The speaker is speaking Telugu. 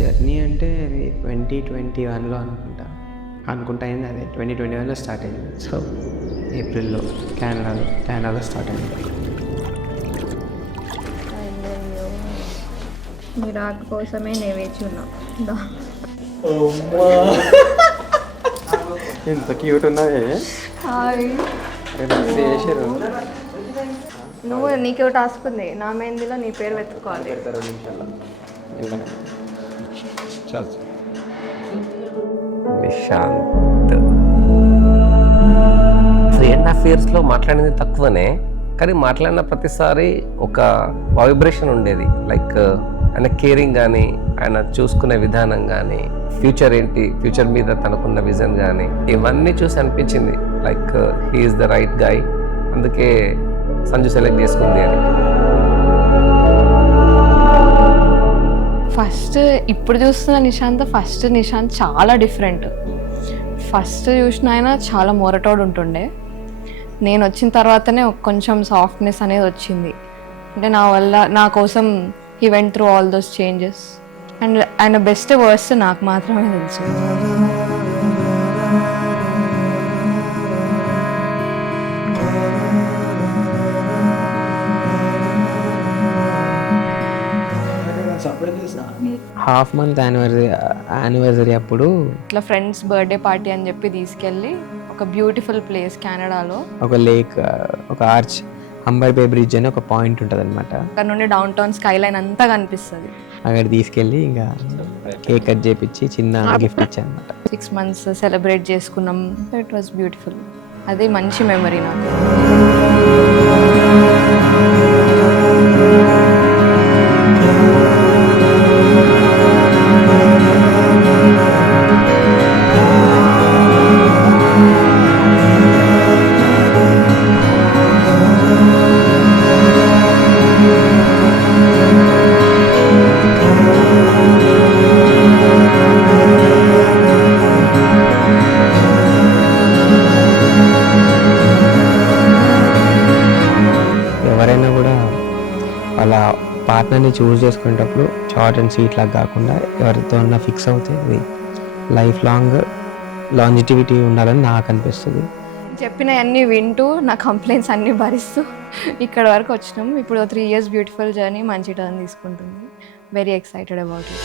జర్నీ అంటే 2021లో అనుకుంటా అయింది. అదే 2021లో స్టార్ట్ అయింది. సో ఏప్రిల్లో కెనడాలో స్టార్ట్ అయింది. అయ్యో మీ రాక కోసమే నేను వేచి ఉన్నా. ఎంత క్యూట్ ఉన్నది. హాయ్ చేసారు. నువ్వు నీకు టాస్క్ ఉంది, నా మెహందీలో నీ పేరు వెతుక్కోవాలి. 2 నిమిషాల్లో నిశాంత్ 3.5 yearsలో మాట్లాడింది తక్కువనే, కానీ మాట్లాడిన ప్రతిసారి ఒక వైబ్రేషన్ ఉండేది. లైక్ ఆయన కేరింగ్ కానీ, ఆయన చూసుకునే విధానం కానీ, ఫ్యూచర్ ఏంటి, ఫ్యూచర్ మీద తనకున్న విజన్ కానీ, ఇవన్నీ చూసి అనిపించింది like he's the right guy. అందుకే సంజు సెలెక్ట్ చేసుకుంది అని. ఫస్ట్ ఇప్పుడు చూస్తున్న నిశాంత్ చాలా డిఫరెంట్. ఫస్ట్ చూసిన ఆయన చాలా మొరటోడు ఉంటుండే. నేను వచ్చిన తర్వాతనే కొంచెం సాఫ్ట్నెస్ అనేది వచ్చింది. అంటే నా కోసం he went through all those changes. And ఆయన బెస్ట్ వర్డ్స్ నాకు మాత్రమే తెలుసు. హాఫ్ మంత్ యానివర్సరీ అప్పుడు ఇట్లా ఫ్రెండ్స్ బర్త్డే పార్టీ అని చెప్పి తీసుకెళ్ళి ఒక బ్యూటిఫుల్ ప్లేస్ కెనడాలో, ఒక లేక్, ఒక ఆర్చ్, అంబర్ బే బ్రిడ్జ్ అని ఒక పాయింట్ ఉంటుంది అనమాట. అక్కడ నుండి డౌన్ టౌన్ స్కై లైన్ అంతా కనిపిస్తుంది. అక్కడ తీసుకెళ్ళి ఇంకా కేక్ కట్ చేపించి చిన్న గిఫ్ట్ ఇచ్చాను అనమాట. 6 months సెలబ్రేట్ చేసుకున్నాం. It was beautiful. అది మంచి మెమరీ నాకు. ఎవరైనా కూడా వాళ్ళ పార్ట్నర్ని చూస్ చేసుకునేటప్పుడు షార్ట్ అండ్ స్వీట్ లాగా కాకుండా ఎవరితో అన్నా ఫిక్స్ అవుతుంది లైఫ్ లాంగ్ లాంజిటివిటీ ఉండాలని నాకు అనిపిస్తుంది. చెప్పిన అన్నీ వింటూ నా కంప్లైంట్స్ అన్నీ భరిస్తూ ఇక్కడ వరకు వచ్చినాం. ఇప్పుడు 3 years బ్యూటిఫుల్ జర్నీ మంచి టర్న్ తీసుకుంటుంది. Very excited about it.